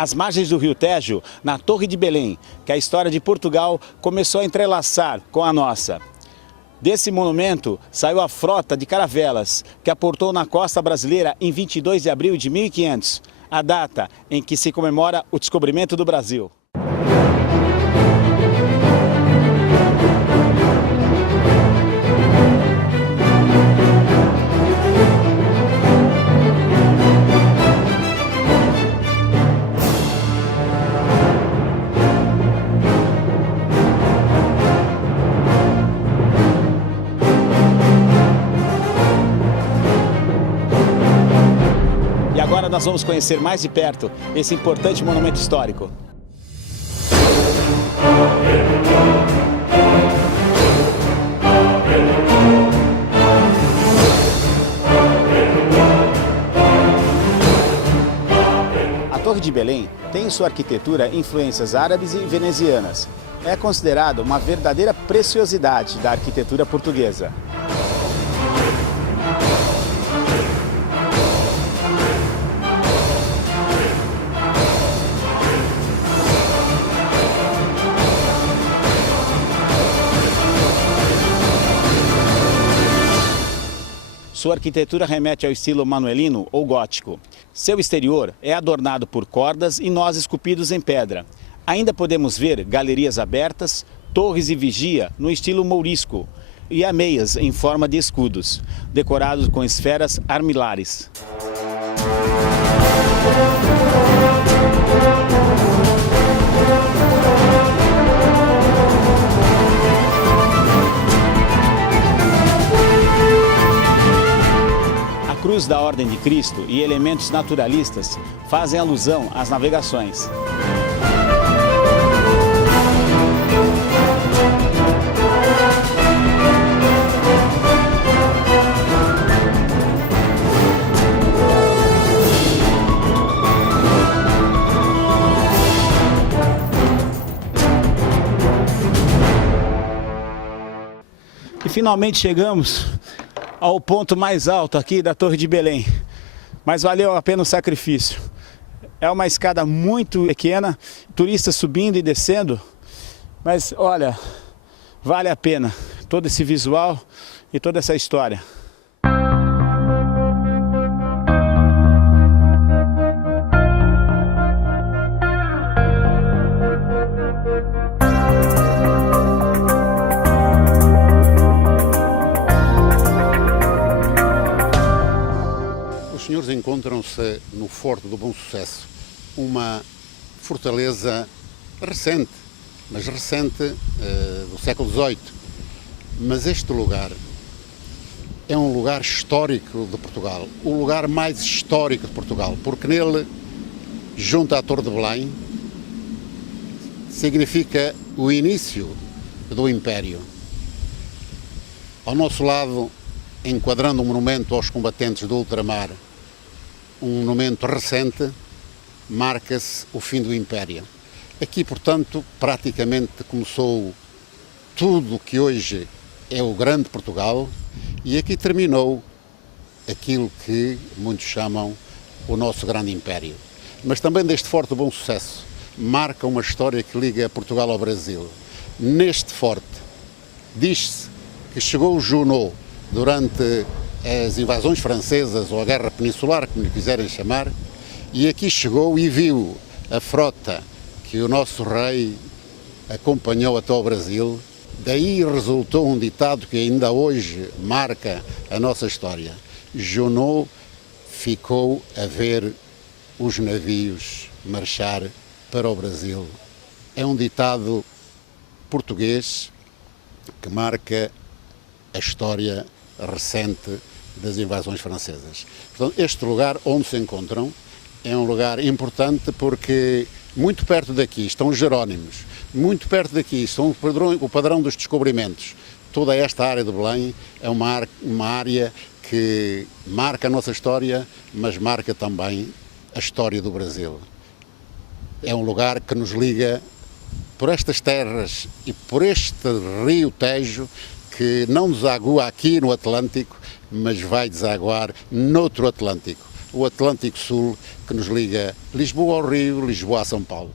às margens do Rio Tejo, na Torre de Belém, que a história de Portugal começou a entrelaçar com a nossa. Desse monumento saiu a frota de caravelas, que aportou na costa brasileira em 22 de abril de 1500, a data em que se comemora o descobrimento do Brasil. E agora nós vamos conhecer mais de perto esse importante monumento histórico. A Torre de Belém tem em sua arquitetura influências árabes e venezianas. É considerada uma verdadeira preciosidade da arquitetura portuguesa. Sua arquitetura remete ao estilo manuelino ou gótico. Seu exterior é adornado por cordas e nós esculpidos em pedra. Ainda podemos ver galerias abertas, torres e vigia no estilo mourisco e ameias em forma de escudos, decorados com esferas armilares. A cruz da Ordem de Cristo e elementos naturalistas fazem alusão às navegações. E finalmente chegamos ao ponto mais alto aqui da Torre de Belém, mas valeu a pena o sacrifício. É uma escada muito pequena, turistas subindo e descendo, mas olha, vale a pena todo esse visual e toda essa história. Os senhores encontram-se no Forte do Bom Sucesso, uma fortaleza recente, mas recente do século XVIII. Mas este lugar é um lugar histórico de Portugal, o lugar mais histórico de Portugal, porque nele, junto à Torre de Belém, significa o início do Império. Ao nosso lado, enquadrando um monumento aos combatentes do ultramar, um monumento recente, marca-se o fim do Império. Aqui, portanto, praticamente começou tudo o que hoje é o grande Portugal e aqui terminou aquilo que muitos chamam o nosso grande Império. Mas também deste Forte do Bom Sucesso marca uma história que liga Portugal ao Brasil. Neste forte, diz-se que chegou o Junot durante as invasões francesas ou a Guerra Peninsular, como lhe quiserem chamar, e aqui chegou e viu a frota que o nosso rei acompanhou até ao Brasil. Daí resultou um ditado que ainda hoje marca a nossa história. Junot ficou a ver os navios marchar para o Brasil. É um ditado português que marca a história recente das invasões francesas. Portanto, este lugar onde se encontram é um lugar importante porque muito perto daqui estão os Jerónimos, muito perto daqui estão o padrão dos descobrimentos. Toda esta área de Belém é uma área que marca a nossa história, mas marca também a história do Brasil. É um lugar que nos liga por estas terras e por este rio Tejo, que não desagua aqui no Atlântico, mas vai desaguar noutro Atlântico. o Atlântico Sul, que nos liga Lisboa ao Rio, Lisboa a São Paulo.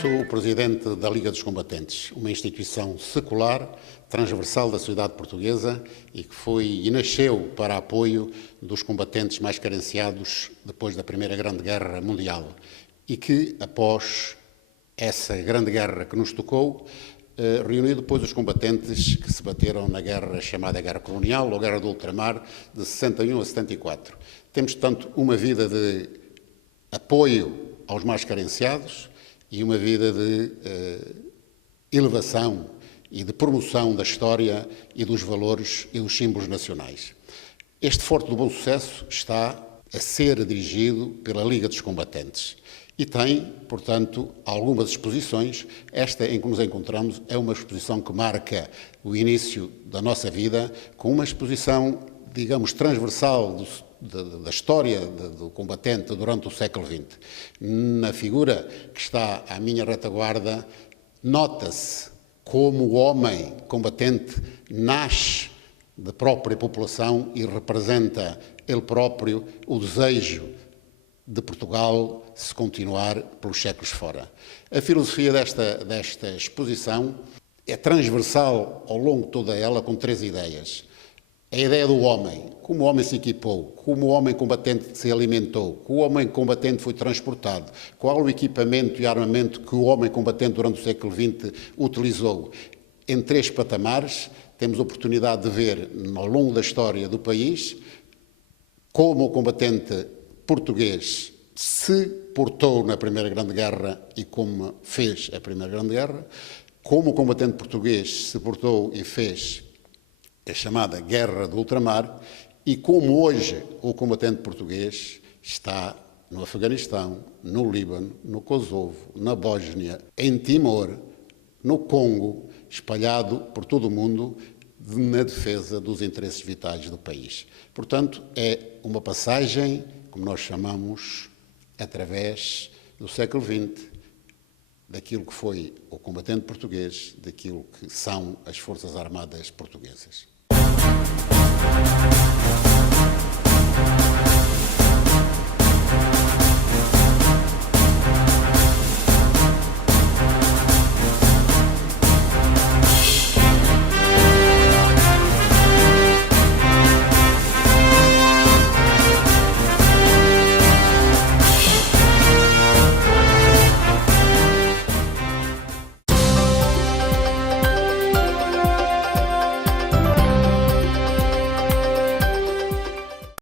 Sou o presidente da Liga dos Combatentes, uma instituição secular, transversal da sociedade portuguesa e que foi e nasceu para apoio dos combatentes mais carenciados depois da Primeira Grande Guerra Mundial e que, após essa Grande Guerra que nos tocou, reuniu depois os combatentes que se bateram na guerra chamada Guerra Colonial ou Guerra do Ultramar de 61 a 74. Temos, portanto, uma vida de apoio aos mais carenciados e uma vida de elevação e de promoção da história e dos valores e dos símbolos nacionais. Este Forte do Bom Sucesso está a ser dirigido pela Liga dos Combatentes e tem, portanto, algumas exposições. Esta em que nos encontramos é uma exposição que marca o início da nossa vida, com uma exposição, digamos, transversal da história do combatente durante o século XX. Na figura que está à minha retaguarda, nota-se como o homem combatente nasce da própria população e representa ele próprio o desejo de Portugal se continuar pelos séculos fora. A filosofia desta exposição é transversal ao longo de toda ela, com 3 ideias. A ideia do homem, como o homem se equipou, como o homem combatente se alimentou, como o homem combatente foi transportado, qual o equipamento e armamento que o homem combatente durante o século XX utilizou. Em 3 patamares, temos a oportunidade de ver, ao longo da história do país, como o combatente português se portou na Primeira Grande Guerra e como fez a Primeira Grande Guerra, como o combatente português se portou e fez a chamada Guerra do Ultramar e como hoje o combatente português está no Afeganistão, no Líbano, no Kosovo, na Bósnia, em Timor, no Congo, espalhado por todo o mundo na defesa dos interesses vitais do país. Portanto, é uma passagem, como nós chamamos, através do século XX, daquilo que foi o combatente português, daquilo que são as Forças Armadas portuguesas.